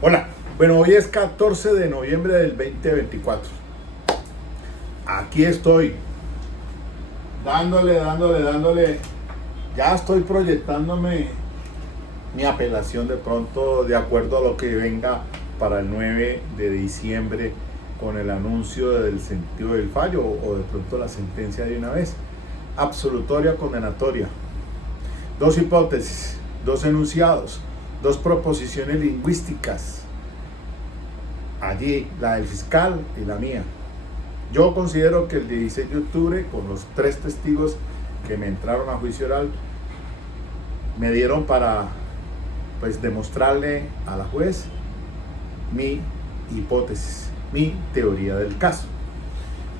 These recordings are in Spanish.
Hola, bueno, hoy es 14 de noviembre del 2024. Aquí estoy, dándole. Ya estoy proyectándome mi apelación de pronto de acuerdo a lo que venga para el 9 de diciembre con el anuncio del sentido del fallo o de pronto la sentencia de una vez. Absolutoria, condenatoria. Dos hipótesis, dos enunciados, dos proposiciones lingüísticas. Allí, la del fiscal y la mía. Yo considero que el 16 de octubre, con los 3 testigos que me entraron a juicio oral, me dieron para demostrarle a la juez mi hipótesis, mi teoría del caso.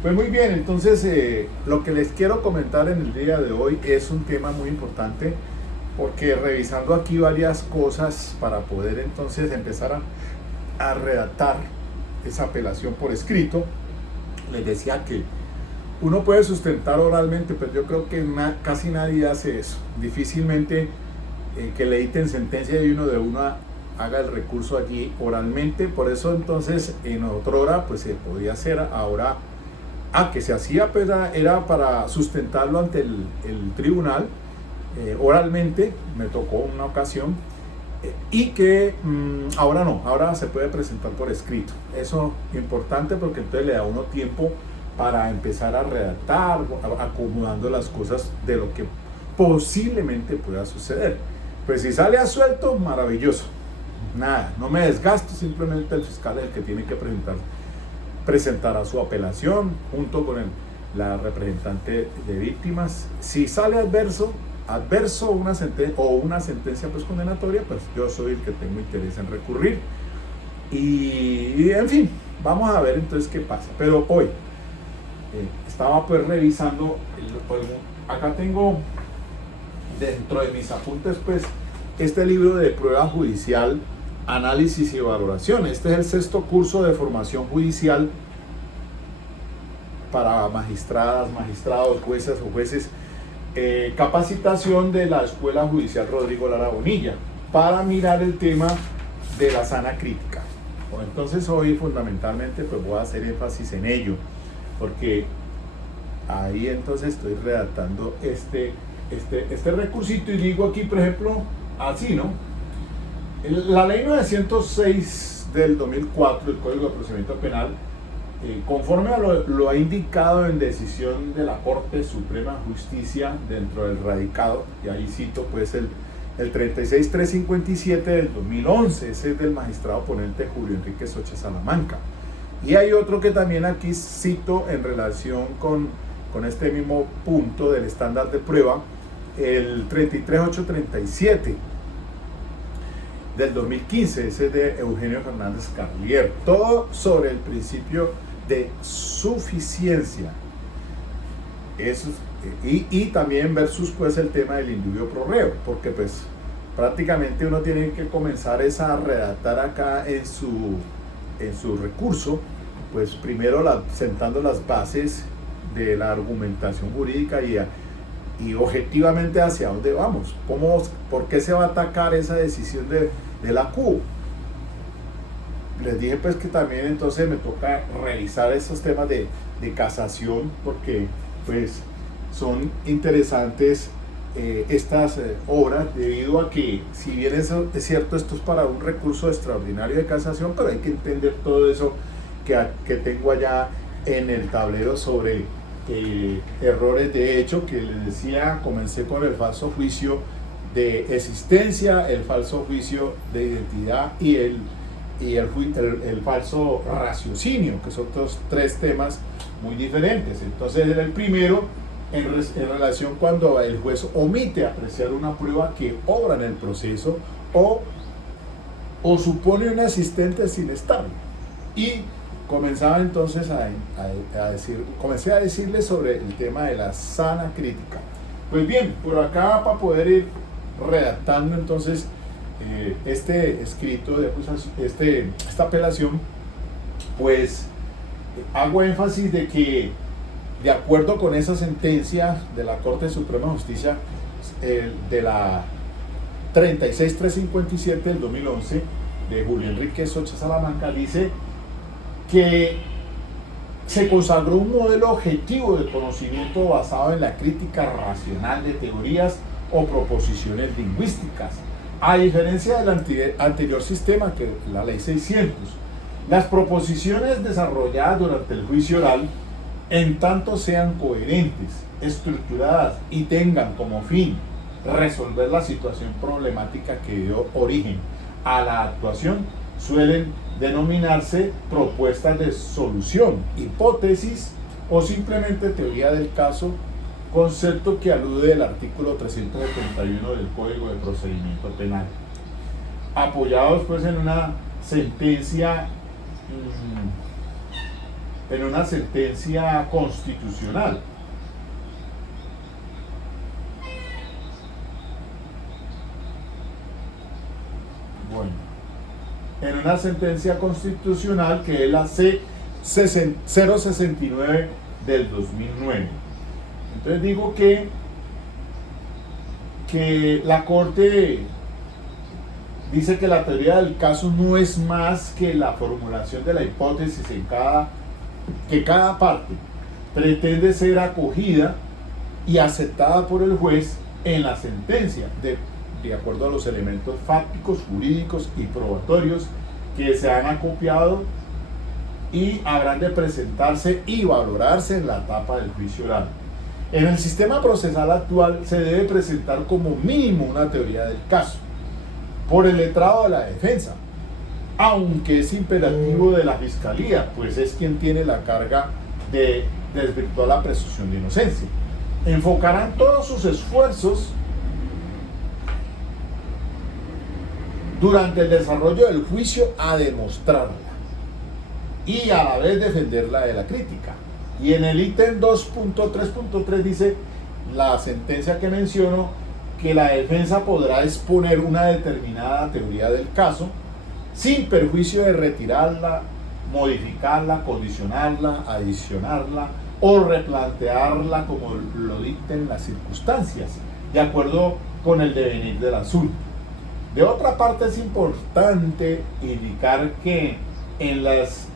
Pues muy bien, entonces lo que les quiero comentar en el día de hoy es un tema muy importante, porque revisando aquí varias cosas para poder entonces empezar a redactar esa apelación por escrito, les decía que uno puede sustentar oralmente, pero yo creo que casi nadie hace eso. Difícilmente que le dicten sentencia y uno haga el recurso allí oralmente. Por eso entonces en otra hora pues se podía hacer. Ahora que se hacía pues era para sustentarlo ante el tribunal oralmente. Me tocó una ocasión y que ahora no, ahora se puede presentar por escrito. Eso es importante porque entonces le da a uno tiempo para empezar a redactar, acomodando las cosas de lo que posiblemente pueda suceder. Pues si sale a suelto, maravilloso. Nada, no me desgasto, simplemente el fiscal es el que tiene que presentar su apelación junto con la representante de víctimas. Si sale adverso una sentencia pues condenatoria, pues yo soy el que tengo interés en recurrir. Y en fin, vamos a ver entonces qué pasa. Pero hoy estaba pues revisando, acá tengo dentro de mis apuntes pues este libro de prueba judicial, análisis y valoración. Este es el 6º curso de formación judicial para magistradas, magistrados, juezas o jueces, capacitación de la Escuela Judicial Rodrigo Lara Bonilla, para mirar el tema de la sana crítica. Entonces hoy fundamentalmente pues voy a hacer énfasis en ello, porque ahí entonces estoy redactando este recursito y digo aquí, por ejemplo, así, ¿no? La ley 906 del 2004, el Código de Procedimiento Penal, conforme a lo ha indicado en decisión de la Corte Suprema de Justicia dentro del radicado, y ahí cito pues el 36357 del 2011, ese es del magistrado ponente Julio Enrique Socha Salamanca. Y hay otro que también aquí cito en relación con este mismo punto del estándar de prueba, el 33837 del 2015, ese es de Eugenio Fernández Carlier. Todo sobre el principio de suficiencia. Eso, y también versus pues el tema del indubio pro reo, porque pues prácticamente uno tiene que comenzar a redactar acá en su recurso, pues primero sentando las bases de la argumentación jurídica y objetivamente hacia dónde vamos, por qué se va a atacar esa decisión de la CUB. Les dije pues que también entonces me toca revisar esos temas de casación, porque pues son interesantes estas obras, debido a que, si bien eso es cierto, esto es para un recurso extraordinario de casación, pero hay que entender todo eso que tengo allá en el tablero sobre errores de hecho, que les decía. Comencé con el falso juicio de existencia, el falso juicio de identidad y el falso raciocinio, que son estos 3 temas muy diferentes. Entonces era el primero en relación cuando el juez omite apreciar una prueba que obra en el proceso o supone un asistente sin estar. Y comenzaba entonces comencé a decirle sobre el tema de la sana crítica. Pues bien, por acá, para poder ir redactando entonces este escrito de esta apelación, pues hago énfasis de que, de acuerdo con esa sentencia de la Corte Suprema de Justicia de la 36357 del 2011, de Julio Enrique Socha Salamanca, dice que se consagró un modelo objetivo de conocimiento basado en la crítica racional de teorías o proposiciones lingüísticas, a diferencia del anterior sistema, que es la Ley 600. Las proposiciones desarrolladas durante el juicio oral, en tanto sean coherentes, estructuradas y tengan como fin resolver la situación problemática que dio origen a la actuación, suelen denominarse propuestas de solución, hipótesis o simplemente teoría del caso, concepto que alude el artículo 371 del Código de Procedimiento Penal, apoyados pues en una sentencia constitucional. Bueno, en una sentencia constitucional que es la C-069 del 2009. Entonces digo que la Corte dice que la teoría del caso no es más que la formulación de la hipótesis que cada parte pretende ser acogida y aceptada por el juez en la sentencia, de acuerdo a los elementos fácticos, jurídicos y probatorios que se han acopiado y habrán de presentarse y valorarse en la etapa del juicio oral. En el sistema procesal actual se debe presentar como mínimo una teoría del caso por el letrado de la defensa, aunque es imperativo de la fiscalía, pues es quien tiene la carga de desvirtuar la presunción de inocencia. Enfocarán todos sus esfuerzos durante el desarrollo del juicio a demostrarla y a la vez defenderla de la crítica. Y en el ítem 2.3.3 dice la sentencia que menciono que la defensa podrá exponer una determinada teoría del caso sin perjuicio de retirarla, modificarla, condicionarla, adicionarla o replantearla como lo dicten las circunstancias, de acuerdo con el devenir del asunto. De otra parte, es importante indicar que en las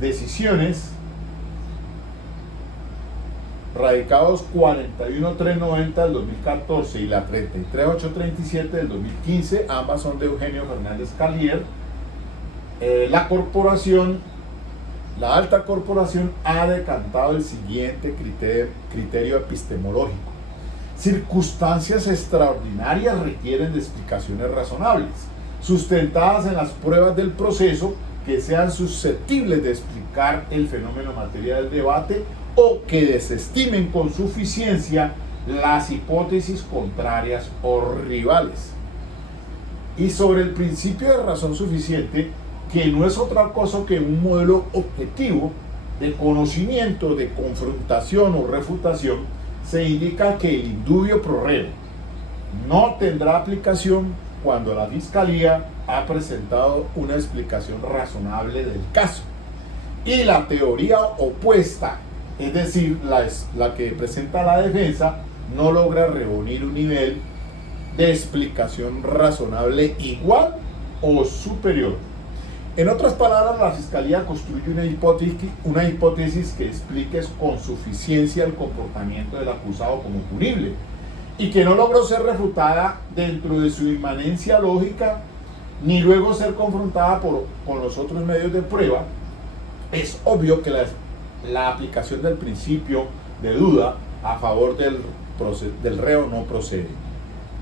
decisiones radicados 41390 del 2014 y la 33837 del 2015, ambas son de Eugenio Fernández Calier, la alta corporación ha decantado el siguiente criterio epistemológico: circunstancias extraordinarias requieren de explicaciones razonables, sustentadas en las pruebas del proceso, que sean susceptibles de explicar el fenómeno materia del debate o que desestimen con suficiencia las hipótesis contrarias o rivales. Y sobre el principio de razón suficiente, que no es otra cosa que un modelo objetivo de conocimiento, de confrontación o refutación, se indica que el indubio pro reo no tendrá aplicación cuando la Fiscalía ha presentado una explicación razonable del caso y la teoría opuesta, es decir, la que presenta la defensa, no logra reunir un nivel de explicación razonable igual o superior. En otras palabras, la Fiscalía construye una hipótesis que explique con suficiencia el comportamiento del acusado como punible y que no logró ser refutada dentro de su inmanencia lógica ni luego ser confrontada con los otros medios de prueba. Es obvio que la aplicación del principio de duda a favor del reo no procede,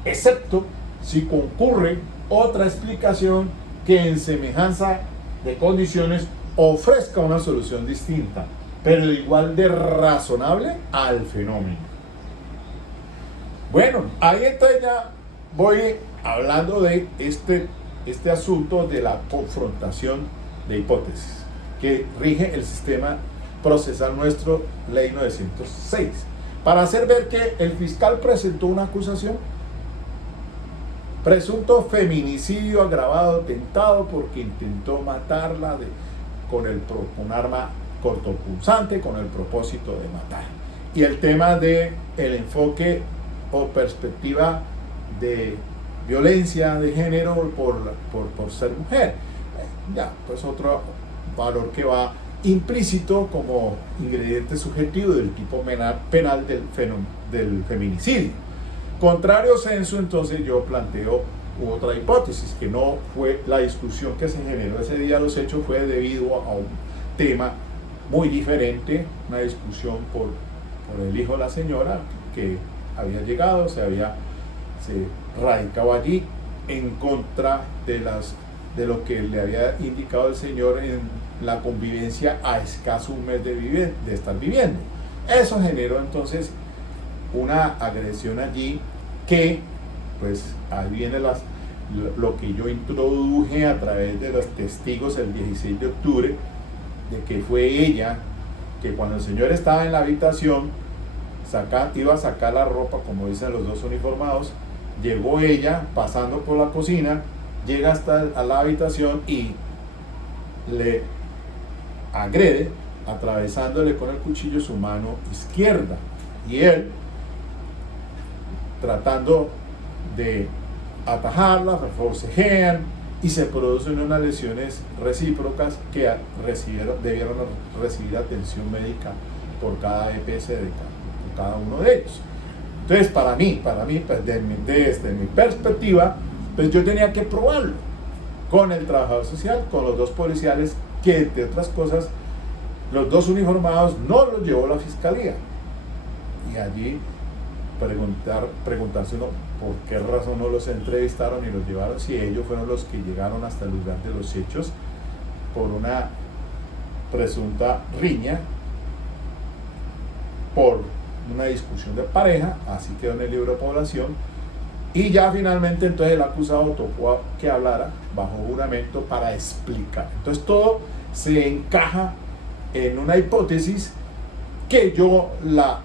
excepto si concurre otra explicación que en semejanza de condiciones ofrezca una solución distinta, pero igual de razonable al fenómeno. Bueno, ahí entonces ya voy hablando de este asunto de la confrontación de hipótesis que rige el sistema procesal nuestro, Ley 906, para hacer ver que el fiscal presentó una acusación: presunto feminicidio agravado tentado porque intentó matarla con un arma cortopunzante con el propósito de matar. Y el tema de el enfoque o perspectiva de violencia de género por ser mujer. Ya, pues otro valor que va implícito como ingrediente subjetivo del tipo penal del feminicidio. Contrario censo, entonces yo planteo otra hipótesis, que no fue la discusión que se generó ese día, los hechos fue debido a un tema muy diferente, una discusión por el hijo de la señora que había llegado, se radicaba allí en contra de lo que le había indicado el señor en la convivencia a escaso un mes de estar viviendo. Eso generó entonces una agresión allí que, pues ahí viene lo que yo introduje a través de los testigos el 16 de octubre, de que fue ella que cuando el señor estaba en la habitación, iba a sacar la ropa, como dicen los dos uniformados, llegó ella pasando por la cocina, llega hasta a la habitación y le agrede, atravesándole con el cuchillo su mano izquierda, y él, tratando de atajarla, forcejean y se producen unas lesiones recíprocas que debieron recibir atención médica por cada EPS de cada uno de ellos. Entonces, para mí, pues, desde mi perspectiva, pues yo tenía que probarlo con el trabajador social, con los dos policiales, que entre otras cosas, los dos uniformados no los llevó la fiscalía. Y allí preguntarse uno por qué razón no los entrevistaron y los llevaron, si ellos fueron los que llegaron hasta el lugar de los hechos por una presunta riña, por una discusión de pareja. Así quedó en el libro de población, y ya finalmente entonces el acusado tocó que hablara bajo juramento para explicar. Entonces todo se encaja en una hipótesis que yo la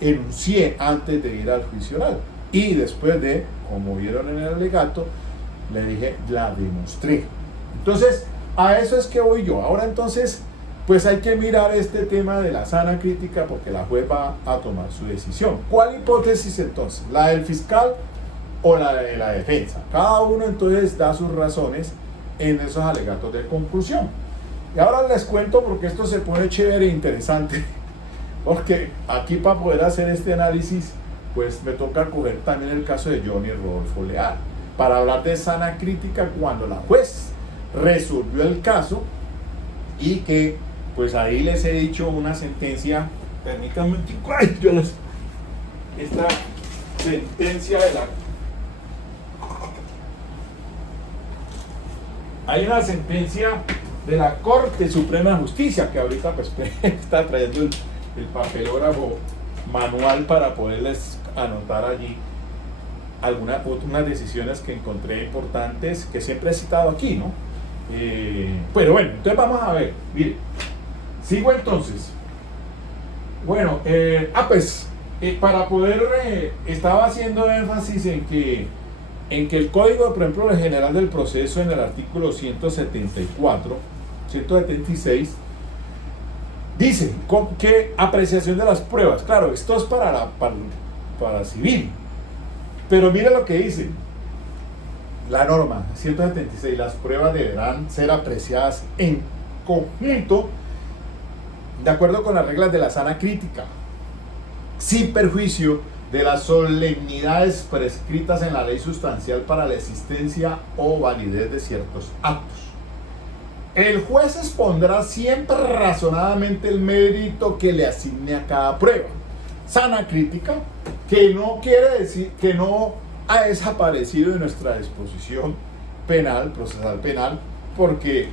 enuncié antes de ir al juicio oral, y después de, como vieron en el alegato, le dije, la demostré. Entonces a eso es que voy yo. Ahora entonces, pues hay que mirar este tema de la sana crítica, porque la juez va a tomar su decisión. ¿Cuál hipótesis entonces? ¿La del fiscal o la de la defensa? Cada uno entonces da sus razones en esos alegatos de conclusión. Y ahora les cuento, porque esto se pone chévere e interesante, porque aquí, para poder hacer este análisis, pues me toca coger también el caso de Johnny Rodolfo Leal, para hablar de sana crítica cuando la juez resolvió el caso, y que pues ahí les he dicho una sentencia. Permítanme, esta sentencia hay una sentencia de la Corte Suprema de Justicia, que ahorita pues está trayendo el papelógrafo manual para poderles anotar allí unas decisiones que encontré importantes, que siempre he citado aquí, ¿no? Pero bueno, entonces vamos a ver. Mire, sigo entonces. Bueno, para poder, estaba haciendo énfasis en que el Código, por ejemplo, General del Proceso, en el artículo 176, dice que apreciación de las pruebas. Claro, esto es para civil, pero mire lo que dice la norma 176: las pruebas deberán ser apreciadas en conjunto de acuerdo con las reglas de la sana crítica, sin perjuicio de las solemnidades prescritas en la ley sustancial para la existencia o validez de ciertos actos. El juez expondrá siempre razonadamente el mérito que le asigne a cada prueba. Sana crítica, que no quiere decir que no ha desaparecido de nuestra disposición penal, procesal penal, porque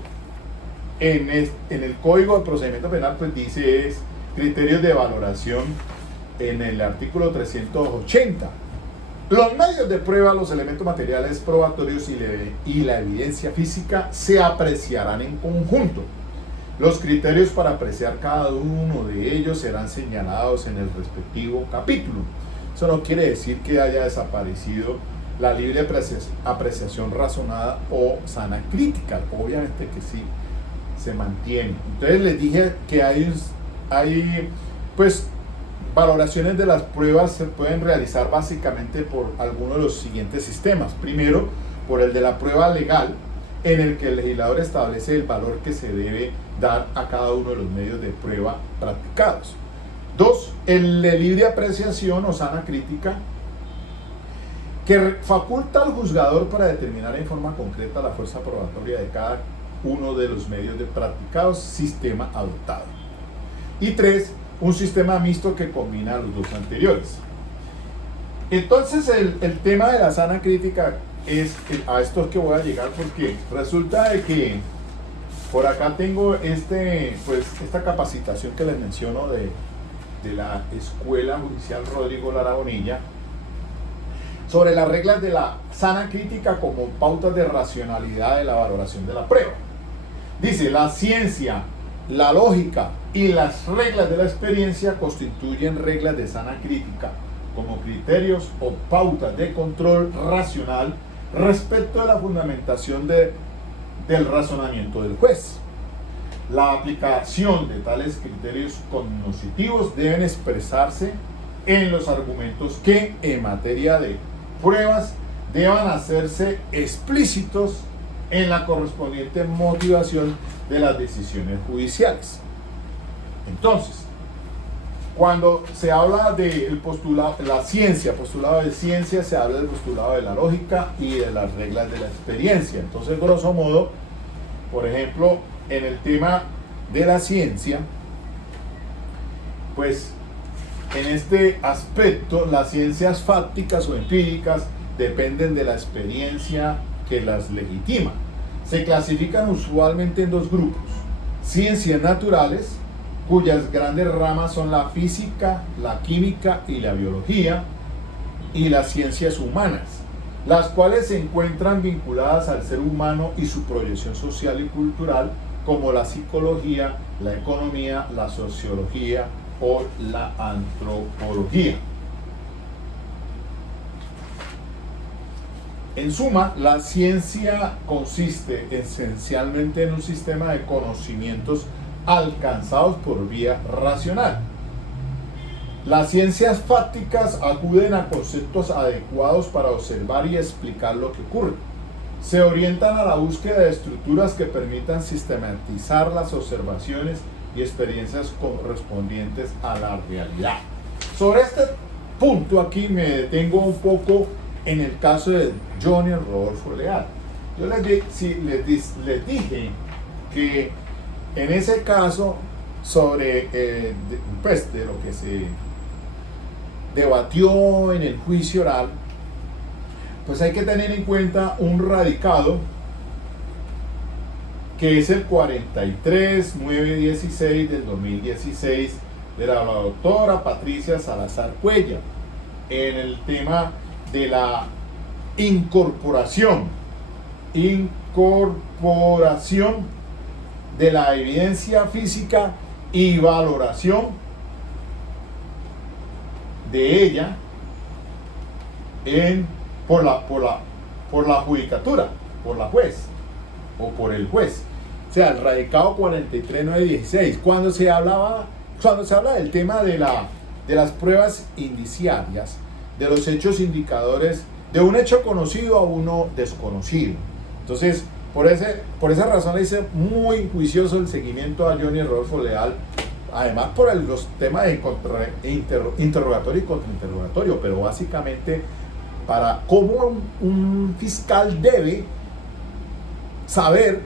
en el Código de Procedimiento Penal pues dice criterios de valoración en el artículo 380. Los medios de prueba, los elementos materiales probatorios y la evidencia física se apreciarán en conjunto. Los criterios para apreciar cada uno de ellos serán señalados en el respectivo capítulo. Eso no quiere decir que haya desaparecido la libre apreciación razonada o sana crítica. Obviamente que sí, se mantiene. Entonces les dije que hay pues valoraciones de las pruebas se pueden realizar básicamente por alguno de los siguientes sistemas. Primero, por el de la prueba legal, en el que el legislador establece el valor que se debe dar a cada uno de los medios de prueba practicados. Dos, el de libre apreciación o sana crítica, que faculta al juzgador para determinar en forma concreta la fuerza probatoria de cada uno de los medios de practicados, sistema adoptado. Y tres, un sistema mixto que combina los dos anteriores. Entonces el tema de la sana crítica es a esto que voy a llegar, porque resulta de que por acá tengo esta capacitación que les menciono de la Escuela Judicial Rodrigo Lara Bonilla sobre las reglas de la sana crítica como pautas de racionalidad de la valoración de la prueba. Dice: la ciencia, la lógica y las reglas de la experiencia constituyen reglas de sana crítica como criterios o pautas de control racional respecto de la fundamentación del razonamiento del juez. La aplicación de tales criterios cognitivos deben expresarse en los argumentos que, en materia de pruebas, deban hacerse explícitos en la correspondiente motivación de las decisiones judiciales. Entonces, cuando se habla del postulado, postulado de ciencia, se habla del postulado de la lógica y de las reglas de la experiencia. Entonces, grosso modo, por ejemplo, en el tema de la ciencia, pues en este aspecto, las ciencias fácticas o empíricas dependen de la experiencia que las legitima. Se clasifican usualmente en dos grupos: ciencias naturales, cuyas grandes ramas son la física, la química y la biología, y las ciencias humanas, las cuales se encuentran vinculadas al ser humano y su proyección social y cultural, como la psicología, la economía, la sociología o la antropología. En suma, la ciencia consiste esencialmente en un sistema de conocimientos alcanzados por vía racional. Las ciencias fácticas acuden a conceptos adecuados para observar y explicar lo que ocurre. Se orientan a la búsqueda de estructuras que permitan sistematizar las observaciones y experiencias correspondientes a la realidad. Sobre este punto aquí me detengo un poco en el caso de Johnny Rodolfo Leal. Yo les dije que en ese caso, sobre de lo que se debatió en el juicio oral, pues hay que tener en cuenta un radicado que es el 43916 del 2016 de la doctora Patricia Salazar Cuellar, en el tema de la incorporación de la evidencia física y valoración de ella por la judicatura, por la juez o por el juez. O sea, el radicado 43916, cuando se habla del tema de las pruebas indiciarias, de los hechos indicadores, de un hecho conocido a uno desconocido. Entonces, por esa razón le hice muy juicioso el seguimiento a Johnny Rodolfo Leal, además por los temas de interrogatorio y contrainterrogatorio, pero básicamente para cómo un fiscal debe saber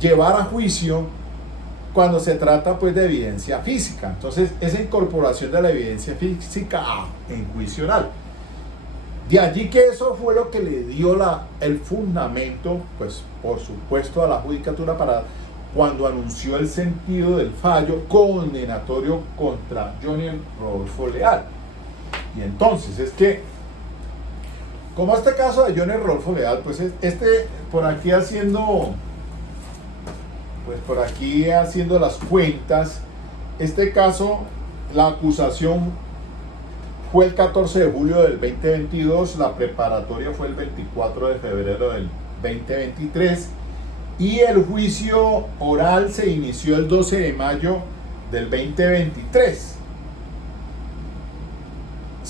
llevar a juicio cuando se trata pues de evidencia física. Entonces, esa incorporación de la evidencia física en juicio oral. De allí que eso fue lo que le dio el fundamento, pues por supuesto, a la judicatura para cuando anunció el sentido del fallo condenatorio contra Johnny Rodolfo Leal. Y entonces es que, como este caso de Johnny Rodolfo Leal, pues por aquí haciendo las cuentas, este caso, la acusación fue el 14 de julio del 2022, la preparatoria fue el 24 de febrero del 2023 y el juicio oral se inició el 12 de mayo del 2023.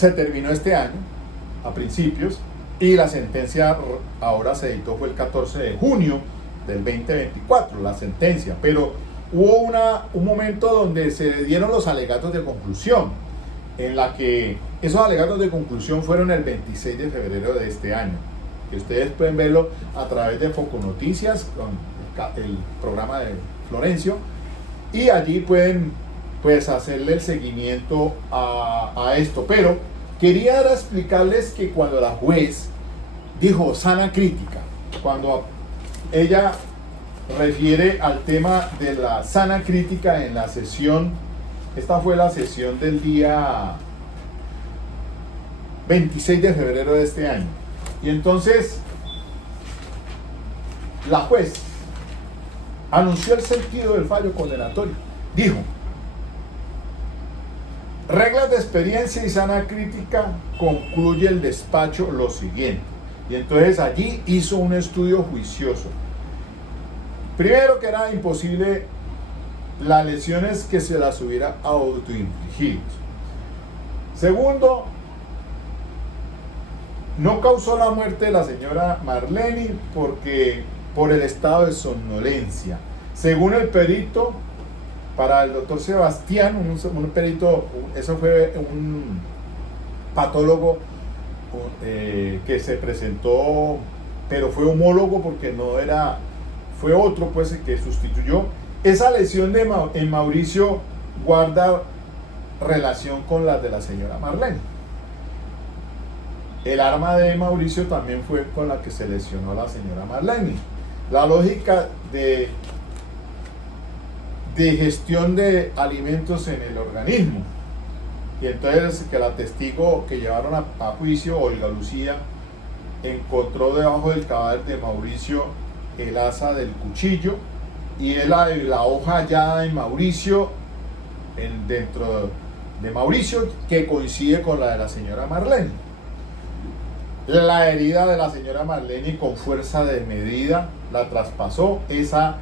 se terminó este año, a principios, y la sentencia ahora se editó, fue el 14 de junio del 2024, la sentencia, pero hubo un momento donde se dieron los alegatos de conclusión, en la que esos alegatos de conclusión fueron el 26 de febrero de este año, que ustedes pueden verlo a través de Foco Noticias, con el programa de Florencio, y allí pueden pues hacerle el seguimiento a esto. Pero quería explicarles que cuando la juez dijo sana crítica, cuando ella refiere al tema de la sana crítica en la sesión, esta fue la sesión del día 26 de febrero de este año, y entonces la juez anunció el sentido del fallo condenatorio. Dijo: reglas de experiencia y sana crítica, concluye el despacho lo siguiente. Y entonces allí hizo un estudio juicioso. Primero, que era imposible las lesiones que se las hubiera autoinfligido. Segundo, no causó la muerte de la señora Marlene por el estado de somnolencia. Según el perito, para el doctor Sebastián, un perito, eso fue un patólogo que se presentó, pero fue homólogo porque no era, fue otro pues que sustituyó. Esa lesión en Mauricio guarda relación con la de la señora Marlene. El arma de Mauricio también fue con la que se lesionó a la señora Marlene. La lógica de gestión de alimentos en el organismo. Y entonces que la testigo que llevaron a juicio, Olga Lucía, encontró debajo del cadáver de Mauricio el asa del cuchillo y la hoja hallada en Mauricio, dentro de Mauricio, que coincide con la de la señora Marlene. La herida de la señora Marlene, con fuerza de medida, la traspasó. Esa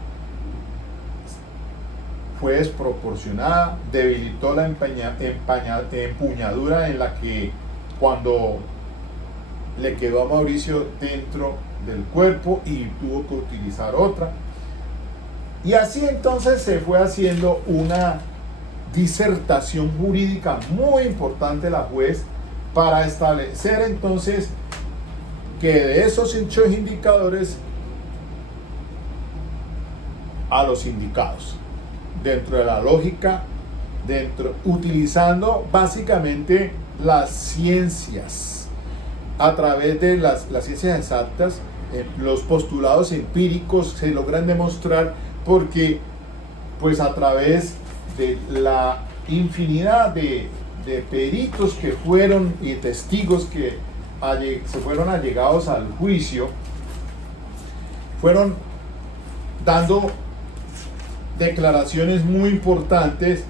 fue desproporcionada, debilitó la empuñadura en la que cuando le quedó a Mauricio dentro del cuerpo y tuvo que utilizar otra. Y así entonces se fue haciendo una disertación jurídica muy importante la juez para establecer entonces que de esos hechos indicadores a los indicados, dentro de la lógica, utilizando básicamente las ciencias, a través de las ciencias exactas, los postulados empíricos se logran demostrar porque pues a través de la infinidad de peritos que fueron y testigos que se fueron allegados al juicio, fueron dando declaraciones muy importantes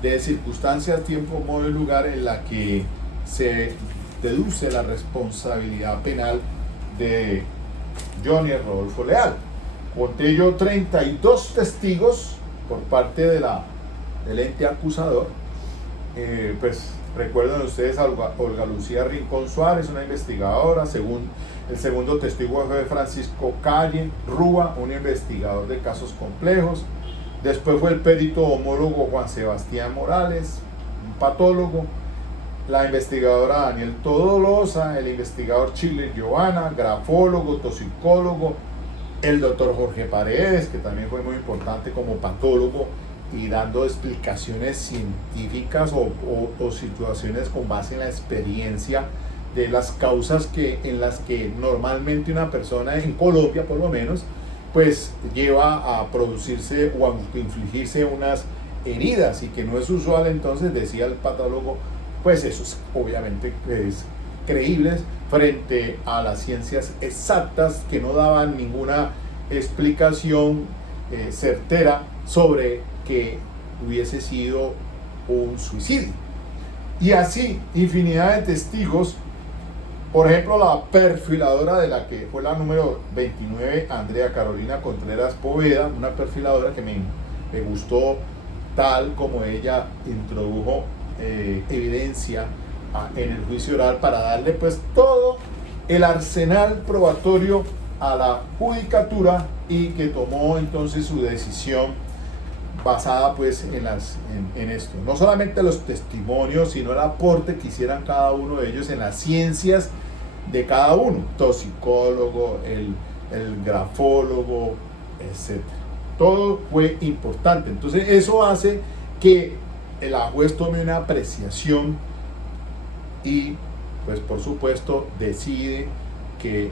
de circunstancias, tiempo, modo y lugar en la que se deduce la responsabilidad penal de Johnny Rodolfo Leal. Conté yo 32 testigos por parte del ente acusador. Pues recuerden ustedes a Olga Lucía Rincón Suárez, una investigadora. Según el segundo testigo fue Francisco Calle Rúa, un investigador de casos complejos. Después fue el perito homólogo Juan Sebastián Morales, un patólogo. La investigadora Daniel Todolosa, el investigador Chile Giovanna, grafólogo, toxicólogo. El doctor Jorge Paredes, que también fue muy importante como patólogo y dando explicaciones científicas o situaciones con base en la experiencia de las causas en las que normalmente una persona en Colombia, por lo menos, pues lleva a producirse o a infligirse unas heridas, y que no es usual. Entonces decía el patólogo, pues eso es, obviamente es creíbles frente a las ciencias exactas que no daban ninguna explicación certera sobre que hubiese sido un suicidio. Y así infinidad de testigos. Por ejemplo, la perfiladora de la que fue la número 29, Andrea Carolina Contreras Poveda, una perfiladora que me gustó tal como ella introdujo evidencia en el juicio oral para darle pues todo el arsenal probatorio a la judicatura y que tomó entonces su decisión basada pues en esto. No solamente los testimonios, sino el aporte que hicieran cada uno de ellos en las ciencias de cada uno, toxicólogo, el grafólogo, etc. Todo fue importante. Entonces eso hace que la juez tome una apreciación y pues por supuesto decide que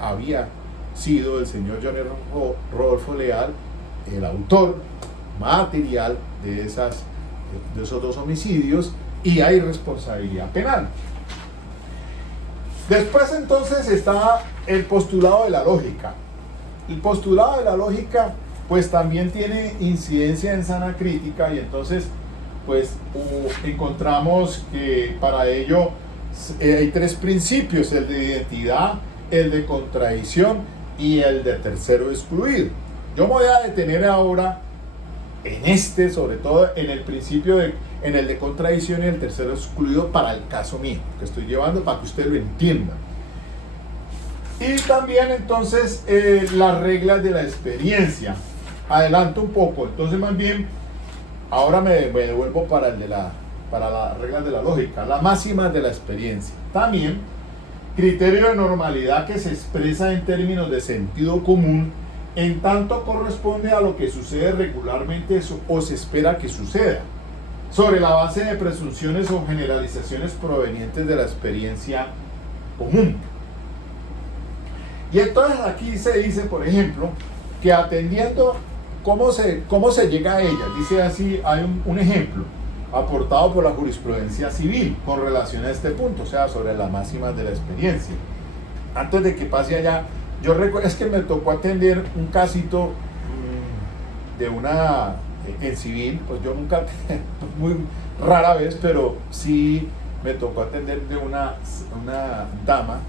había sido el señor Johnny Rodolfo Leal el autor material de esos dos homicidios y hay responsabilidad penal. Después entonces está el postulado de la lógica. El postulado de la lógica pues también tiene incidencia en sana crítica y entonces pues encontramos que para ello hay tres principios: el de identidad, el de contradicción y el de tercero excluido. Yo me voy a detener ahora en sobre todo en el principio en el de contradicción y el tercero excluido para el caso mío que estoy llevando para que usted lo entienda. Y también entonces las reglas de la experiencia. Adelanto un poco, entonces más bien ahora me devuelvo para las reglas de la lógica, las máximas de la experiencia. También criterio de normalidad que se expresa en términos de sentido común, en tanto corresponde a lo que sucede regularmente o se espera que suceda, sobre la base de presunciones o generalizaciones provenientes de la experiencia común. Y entonces aquí se dice, por ejemplo, que atendiendo cómo se llega a ella, dice así, hay un ejemplo aportado por la jurisprudencia civil con relación a este punto, o sea, sobre las máximas de la experiencia. Antes de que pase allá, yo recuerdo, es que me tocó atender un casito de una, en civil, pues yo nunca, muy rara vez, pero sí me tocó atender de una dama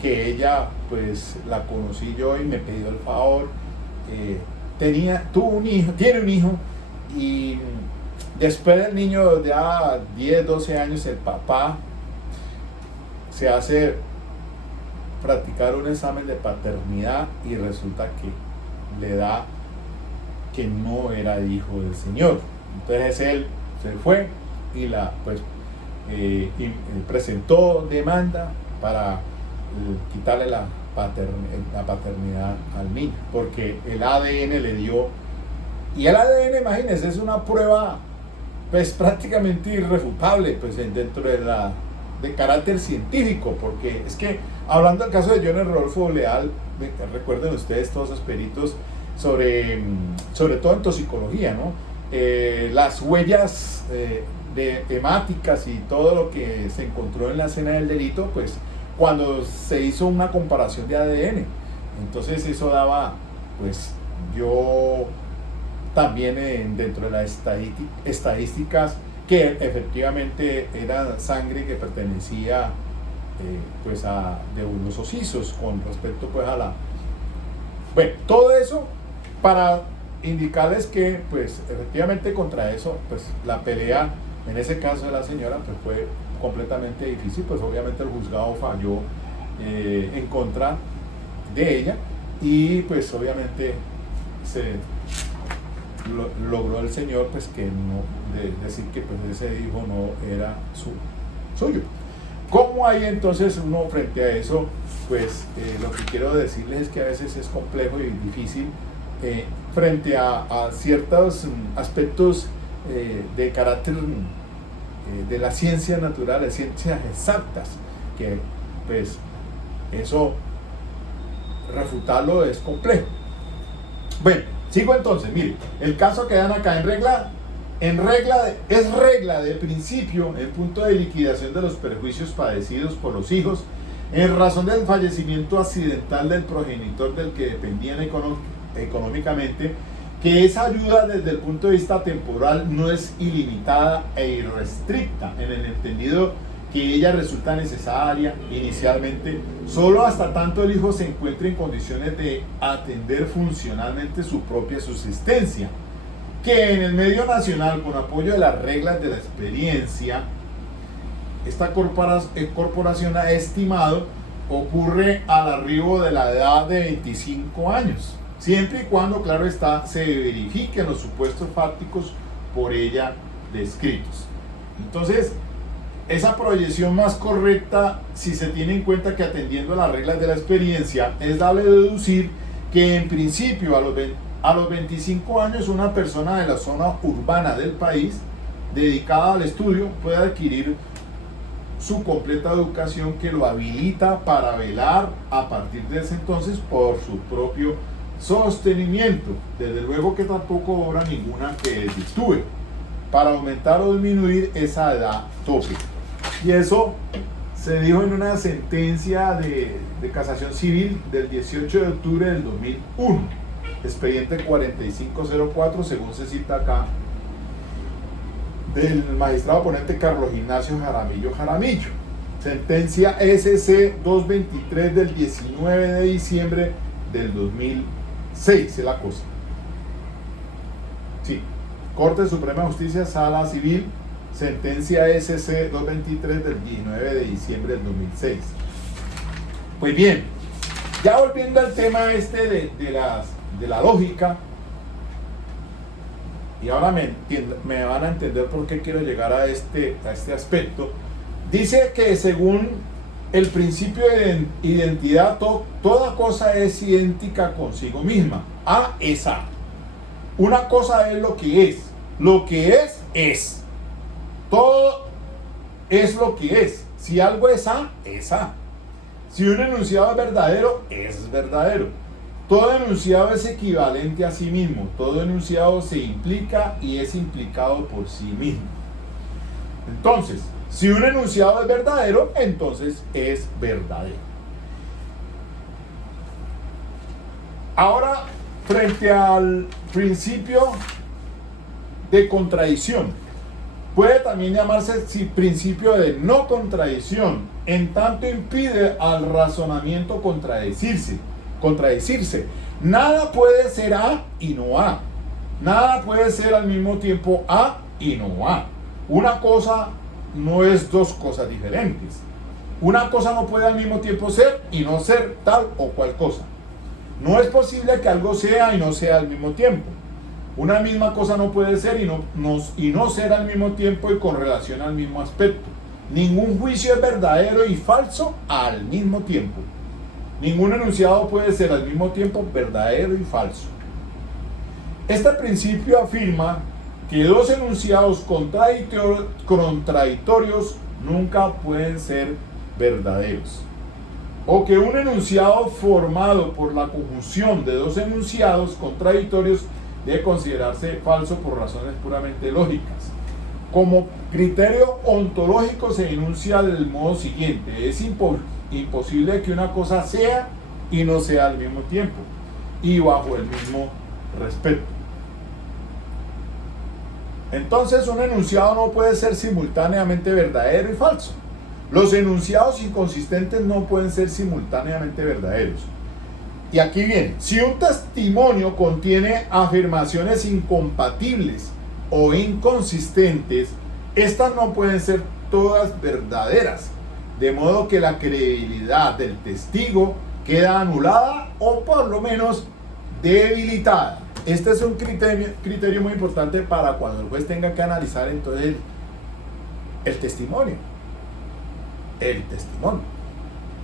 que ella, pues la conocí yo y me pidió el favor, tuvo un hijo, tiene un hijo, y después del niño de 10, 12 años, el papá se hace practicar un examen de paternidad y resulta que le da que no era hijo del señor. Entonces él se fue y presentó demanda para quitarle la paternidad al niño, porque el ADN le dio, y el ADN, imagínense, es una prueba pues prácticamente irrefutable pues dentro de carácter científico, porque es que hablando del caso de Johnny Rodolfo Leal, recuerden ustedes todos esos peritos sobre todo en toxicología, ¿no? Las huellas hemáticas y todo lo que se encontró en la escena del delito, pues cuando se hizo una comparación de ADN, entonces eso daba, pues yo también dentro de las estadísticas que efectivamente era sangre que pertenecía pues de unos occisos con respecto pues a la... Bueno, todo eso para indicarles que pues efectivamente contra eso pues la pelea en ese caso de la señora pues fue completamente difícil, pues obviamente el juzgado falló en contra de ella y pues obviamente se logró el señor pues que no decir que pues ese hijo no era suyo. ¿Cómo hay entonces uno frente a eso? Pues lo que quiero decirles es que a veces es complejo y difícil frente a ciertos aspectos de carácter de la ciencia natural, de ciencias exactas, que pues eso refutarlo es complejo. Bueno, sigo entonces, mire, el caso que dan acá es regla de principio el punto de liquidación de los perjuicios padecidos por los hijos en razón del fallecimiento accidental del progenitor del que dependían económicamente, que esa ayuda desde el punto de vista temporal no es ilimitada e irrestricta, en el entendido que ella resulta necesaria inicialmente solo hasta tanto el hijo se encuentre en condiciones de atender funcionalmente su propia subsistencia, que en el medio nacional, con apoyo de las reglas de la experiencia, esta corporación ha estimado ocurre al arribo de la edad de 25 años, siempre y cuando, claro está, se verifiquen los supuestos fácticos por ella descritos. Entonces, esa proyección más correcta, si se tiene en cuenta que atendiendo a las reglas de la experiencia, es dable deducir que en principio a los 25 años una persona de la zona urbana del país dedicada al estudio puede adquirir su completa educación que lo habilita para velar a partir de ese entonces por su propio sostenimiento. Desde luego que tampoco obra ninguna que desvirtúe para aumentar o disminuir esa edad tope. Y eso se dijo en una sentencia de casación civil del 18 de octubre del 2001, expediente 4504, según se cita acá, del magistrado ponente Carlos Ignacio Jaramillo. Sentencia SC 223 del 19 de diciembre del 2006, es la cosa. Sí, Corte Suprema de Justicia, Sala Civil, sentencia SC 223 del 19 de diciembre del 2006. Pues bien, ya volviendo al tema de la lógica, y ahora me van a entender por qué quiero llegar a este aspecto. Dice que según el principio de identidad, toda cosa es idéntica consigo misma. A es A. Una cosa es lo que es. Lo que es. Todo es lo que es. Si algo es A, es A. Si un enunciado es verdadero, es verdadero. Todo enunciado es equivalente a sí mismo. Todo enunciado se implica y es implicado por sí mismo. Entonces, si un enunciado es verdadero, entonces es verdadero. Ahora, frente al principio de contradicción, puede también llamarse principio de no contradicción, en tanto impide al razonamiento contradecirse. Nada puede ser A y no A. Nada puede ser al mismo tiempo A y no A. Una cosa no es dos cosas diferentes. Una cosa no puede al mismo tiempo ser y no ser tal o cual cosa. No es posible que algo sea y no sea al mismo tiempo. Una misma cosa no puede ser y no ser al mismo tiempo y con relación al mismo aspecto. Ningún juicio es verdadero y falso al mismo tiempo. Ningún enunciado puede ser al mismo tiempo verdadero y falso. Este principio afirma que dos enunciados contradictorios nunca pueden ser verdaderos, o que un enunciado formado por la conjunción de dos enunciados contradictorios debe considerarse falso por razones puramente lógicas. Como criterio ontológico se enuncia del modo siguiente: es imposible que una cosa sea y no sea al mismo tiempo y bajo el mismo respeto. Entonces, un enunciado no puede ser simultáneamente verdadero y falso. Los enunciados inconsistentes no pueden ser simultáneamente verdaderos. Y aquí viene: si un testimonio contiene afirmaciones incompatibles o inconsistentes, estas no pueden ser todas verdaderas, de modo que la credibilidad del testigo queda anulada o por lo menos debilitada. Este es un criterio muy importante para cuando el juez tenga que analizar entonces el testimonio.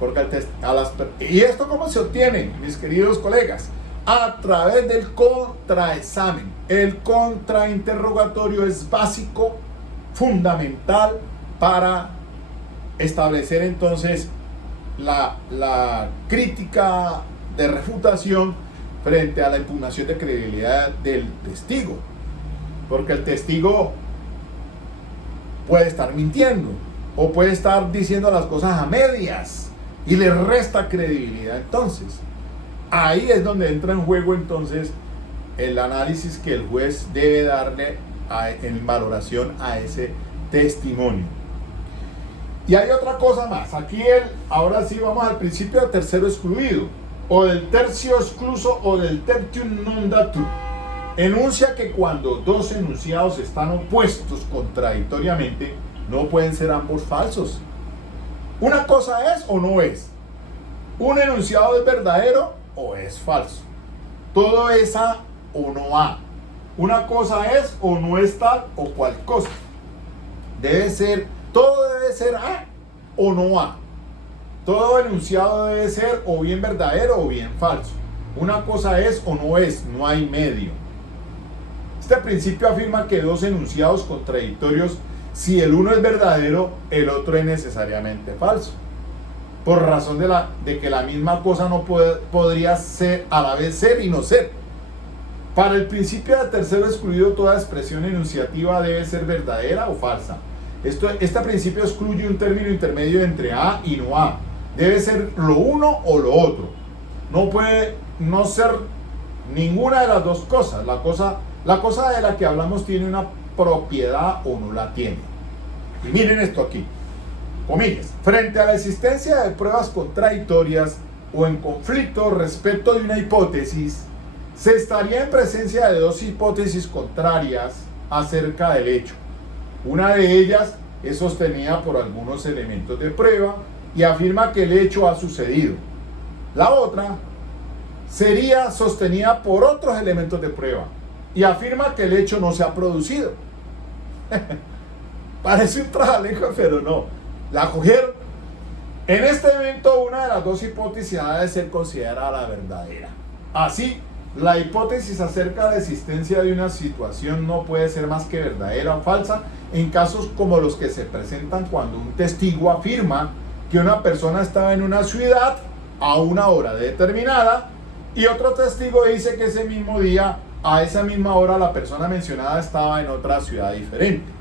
Porque ¿y esto cómo se obtiene, mis queridos colegas? A través del contraexamen. El contrainterrogatorio es básico, fundamental para establecer entonces la crítica de refutación frente a la impugnación de credibilidad del testigo. Porque el testigo puede estar mintiendo o puede estar diciendo las cosas a medias y le resta credibilidad. Entonces, ahí es donde entra en juego entonces el análisis que el juez debe darle en valoración a ese testimonio. Y hay otra cosa más. Aquí ahora sí vamos al principio del tercero excluido, o del tercio excluso, o del tertium non datur. Enuncia que cuando dos enunciados están opuestos contradictoriamente, No pueden ser ambos falsos. Una cosa es o no es. Un enunciado es verdadero o es falso. Todo es A o no A. Una cosa es o no es tal o cual cosa. Todo debe ser A o no A. Todo enunciado debe ser o bien verdadero o bien falso. Una cosa es o no es, no hay medio. Este principio afirma que dos enunciados contradictorios, si el uno es verdadero, el otro es necesariamente falso. Por razón de que la misma cosa no podría ser a la vez ser y no ser. Para el principio de tercero excluido, toda expresión enunciativa debe ser verdadera o falsa. Este principio excluye un término intermedio entre A y no A. Debe ser lo uno o lo otro. No puede no ser ninguna de las dos cosas. La cosa de la que hablamos tiene una propiedad o no la tiene. Y miren esto aquí. Comillas. Frente a la existencia de pruebas contradictorias o en conflicto respecto de una hipótesis, se estaría en presencia de dos hipótesis contrarias acerca del hecho. Una de ellas es sostenida por algunos elementos de prueba y afirma que el hecho ha sucedido. La otra sería sostenida por otros elementos de prueba y afirma que el hecho no se ha producido. Parece un trabalenguas, pero no. La cogieron. En este evento, una de las dos hipótesis ha de ser considerada la verdadera. Así, la hipótesis acerca de la existencia de una situación no puede ser más que verdadera o falsa en casos como los que se presentan cuando un testigo afirma que una persona estaba en una ciudad a una hora determinada y otro testigo dice que ese mismo día, a esa misma hora, la persona mencionada estaba en otra ciudad diferente.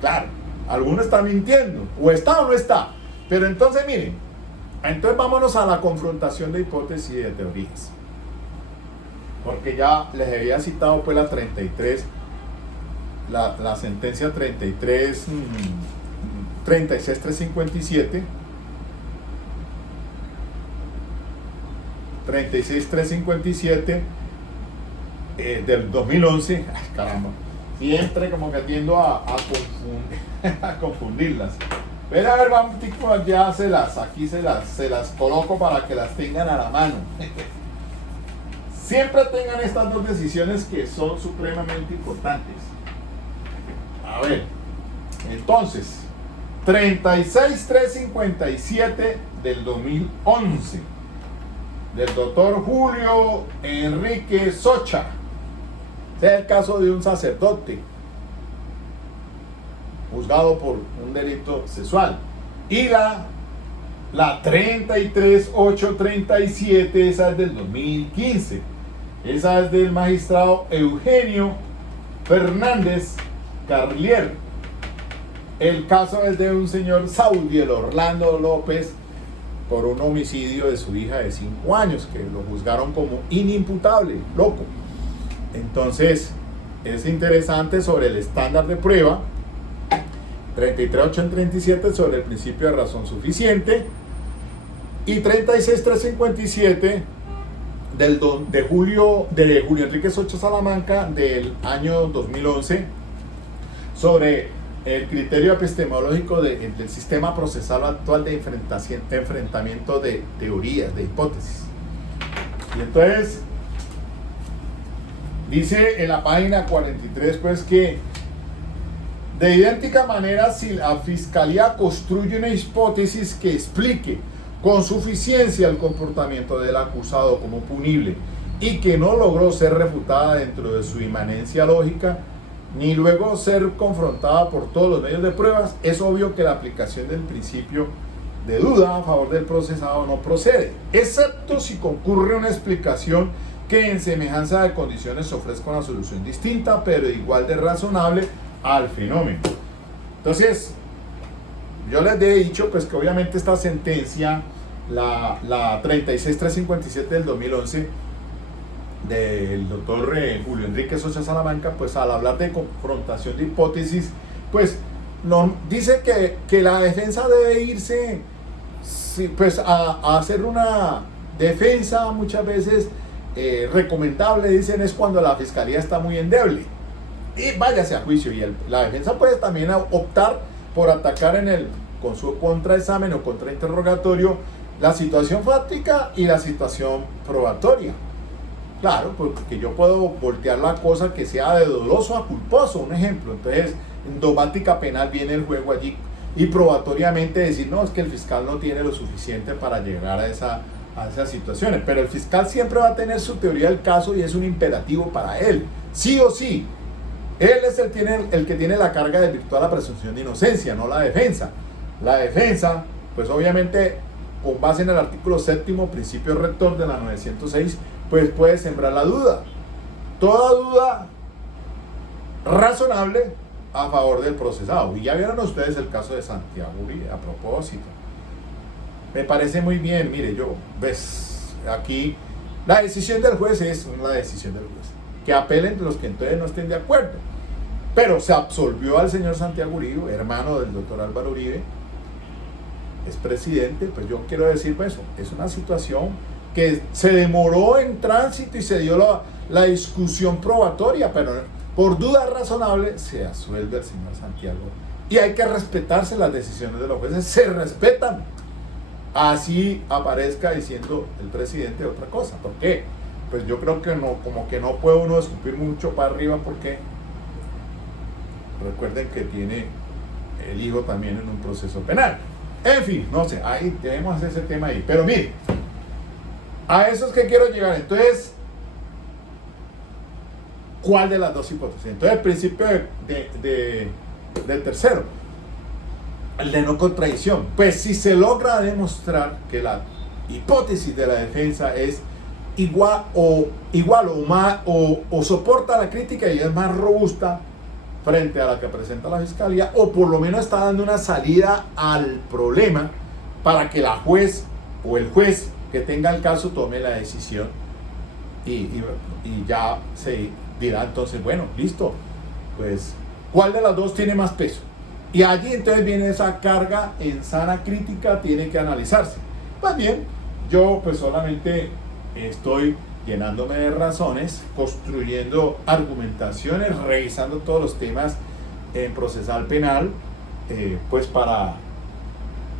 Claro, alguno está mintiendo, o está o no está. Pero entonces miren, entonces vámonos a la confrontación de hipótesis y de teorías. Porque ya les había citado pues la 33, la sentencia 33, 36357, 36357 del 2011. Ay, caramba, siempre como que tiendo a confundirlas. Pero a ver, vamos, ya aquí se las coloco para que las tengan a la mano. Siempre tengan estas dos decisiones que son supremamente importantes. A ver, entonces, 36357 del 2011, del doctor Julio Enrique Socha. Este es el caso de un sacerdote juzgado por un delito sexual. Y la 33837, esa es del 2015. Esa es del magistrado Eugenio Fernández Carlier. El caso es de un señor Saudiel Orlando López por un homicidio de su hija de 5 años, que lo juzgaron como inimputable, loco. Entonces, es interesante sobre el estándar de prueba. 33837 sobre el principio de razón suficiente. Y 36357 de Julio Enrique Socha Salamanca del año 2011 sobre el criterio epistemológico del sistema procesal actual de enfrentamiento de teorías, de hipótesis. Y entonces dice en la página 43 pues que de idéntica manera, si la fiscalía construye una hipótesis que explique con suficiencia el comportamiento del acusado como punible y que no logró ser refutada dentro de su inmanencia lógica, ni luego ser confrontada por todos los medios de pruebas, es obvio que la aplicación del principio de duda a favor del procesado no procede, excepto si concurre una explicación que en semejanza de condiciones ofrezca una solución distinta, pero igual de razonable al fenómeno. Entonces, yo les he dicho pues que obviamente esta sentencia, la 36357 del 2011 del doctor Julio Enrique Socha Salamanca, pues al hablar de confrontación de hipótesis, pues no, dice que la defensa debe irse pues a hacer una defensa muchas veces recomendable, dicen, es cuando la fiscalía está muy endeble. y váyase a juicio. Y la defensa puede también optar por atacar con su contraexamen o contrainterrogatorio la situación fáctica y la situación probatoria. Claro, porque yo puedo voltear la cosa que sea de doloso a culposo, un ejemplo. Entonces, en dogmática penal viene el juego allí y probatoriamente decir, no, es que el fiscal no tiene lo suficiente para llegar a esas situaciones. Pero el fiscal siempre va a tener su teoría del caso y es un imperativo para él, sí o sí. Él es el que tiene la carga de virtuar la presunción de inocencia, no la defensa. La defensa, pues obviamente, con base en el artículo 7º, principio rector de la 906, pues puede sembrar la duda. Toda duda razonable a favor del procesado. Y ya vieron ustedes el caso de Santiago Uribe, a propósito. Me parece muy bien, mire, aquí la decisión del juez es la decisión del juez. Que apelen los que entonces no estén de acuerdo. Pero se absolvió al señor Santiago Uribe, hermano del doctor Álvaro Uribe, es presidente. Pues yo quiero decir, pues, es una situación que se demoró en tránsito y se dio la discusión probatoria, pero por duda razonable se absuelve al señor Santiago. Y hay que respetarse las decisiones de los jueces, se respetan. Así aparezca diciendo el presidente otra cosa. ¿Por qué? Pues yo creo que no, como que no puede uno escupir mucho para arriba, porque recuerden que tiene el hijo también en un proceso penal. En fin, no sé, ahí debemos hacer ese tema ahí. Pero mire, a eso es que quiero llegar. Entonces, ¿cuál de las dos hipótesis? Entonces, el principio del tercero, el de no contradicción. Pues si se logra demostrar que la hipótesis de la defensa es igual o soporta la crítica y es más robusta frente a la que presenta la fiscalía, o por lo menos está dando una salida al problema para que la juez o el juez que tenga el caso tome la decisión y ya se dirá entonces, bueno, listo, pues ¿cuál de las dos tiene más peso? Y allí entonces viene esa carga en sana crítica, tiene que analizarse. Pues bien, yo pues solamente estoy llenándome de razones, construyendo argumentaciones, revisando todos los temas en procesal penal, pues para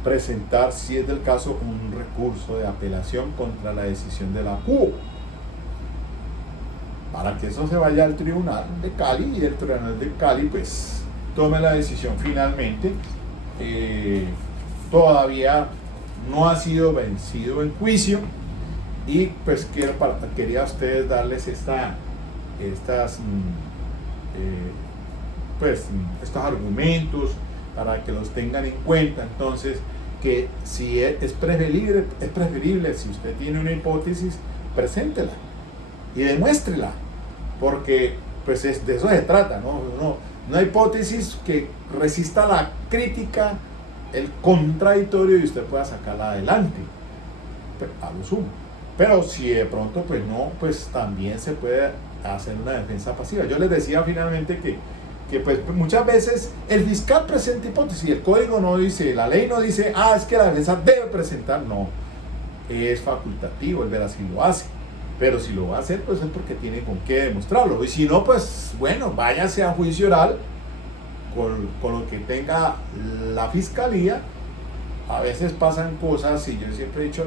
presentar, si es del caso, un recurso de apelación contra la decisión de la CUO, para que eso se vaya al tribunal de Cali y el tribunal de Cali pues tome la decisión finalmente. Todavía no ha sido vencido en juicio y pues quería a ustedes darles estos argumentos para que los tengan en cuenta. Entonces, que si es preferible, si usted tiene una hipótesis, preséntela y demuéstrela, porque pues de eso se trata, ¿no? Una hipótesis que resista la crítica, el contradictorio, y usted pueda sacarla adelante, a lo sumo. Pero si de pronto pues no, pues también se puede hacer una defensa pasiva. Yo les decía finalmente que pues muchas veces el fiscal presenta hipótesis, el código no dice, la ley no dice, es que la defensa debe presentar, no, es facultativo, el ver así lo hace. Pero si lo va a hacer, pues es porque tiene con qué demostrarlo. Y si no, pues bueno, váyase a juicio oral con lo que tenga la fiscalía. A veces pasan cosas, y yo siempre he dicho,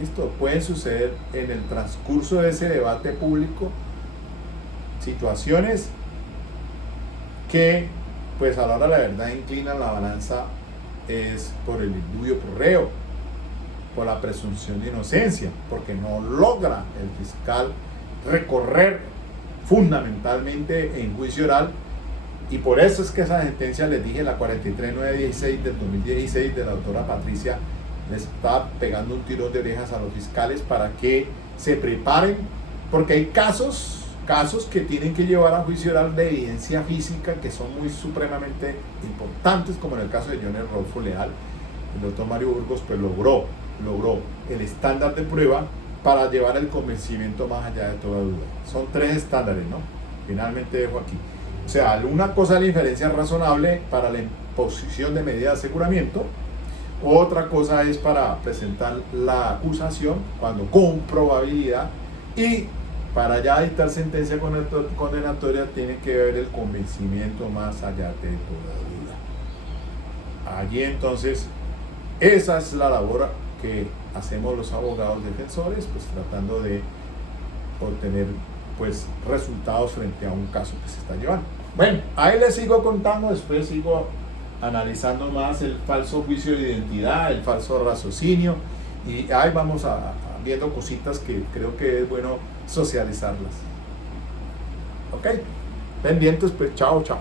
listo, pueden suceder en el transcurso de ese debate público situaciones que, pues a la hora de la verdad, inclinan la balanza es por el indubio pro reo, por la presunción de inocencia, porque no logra el fiscal recorrer fundamentalmente en juicio oral. Y por eso es que esa sentencia, les dije, la 43916 del 2016 de la doctora Patricia, les está pegando un tirón de orejas a los fiscales para que se preparen, porque hay casos que tienen que llevar a juicio oral de evidencia física que son muy supremamente importantes, como en el caso de Johnny Rodolfo Leal. El doctor Mario Burgos pues logró el estándar de prueba para llevar el convencimiento más allá de toda duda. Son 3 estándares, ¿no? Finalmente dejo aquí. O sea, una cosa es la inferencia razonable para la imposición de medida de aseguramiento, otra cosa es para presentar la acusación cuando con probabilidad, y para ya dictar sentencia condenatoria tiene que haber el convencimiento más allá de toda duda. Allí entonces, esa es la labor que hacemos los abogados defensores, pues tratando de obtener pues resultados frente a un caso que se está llevando. Bueno, ahí les sigo contando, después sigo analizando más el falso juicio de identidad, el falso raciocinio, y ahí vamos viendo cositas que creo que es bueno socializarlas. Ok, pendientes, pues chao, chao.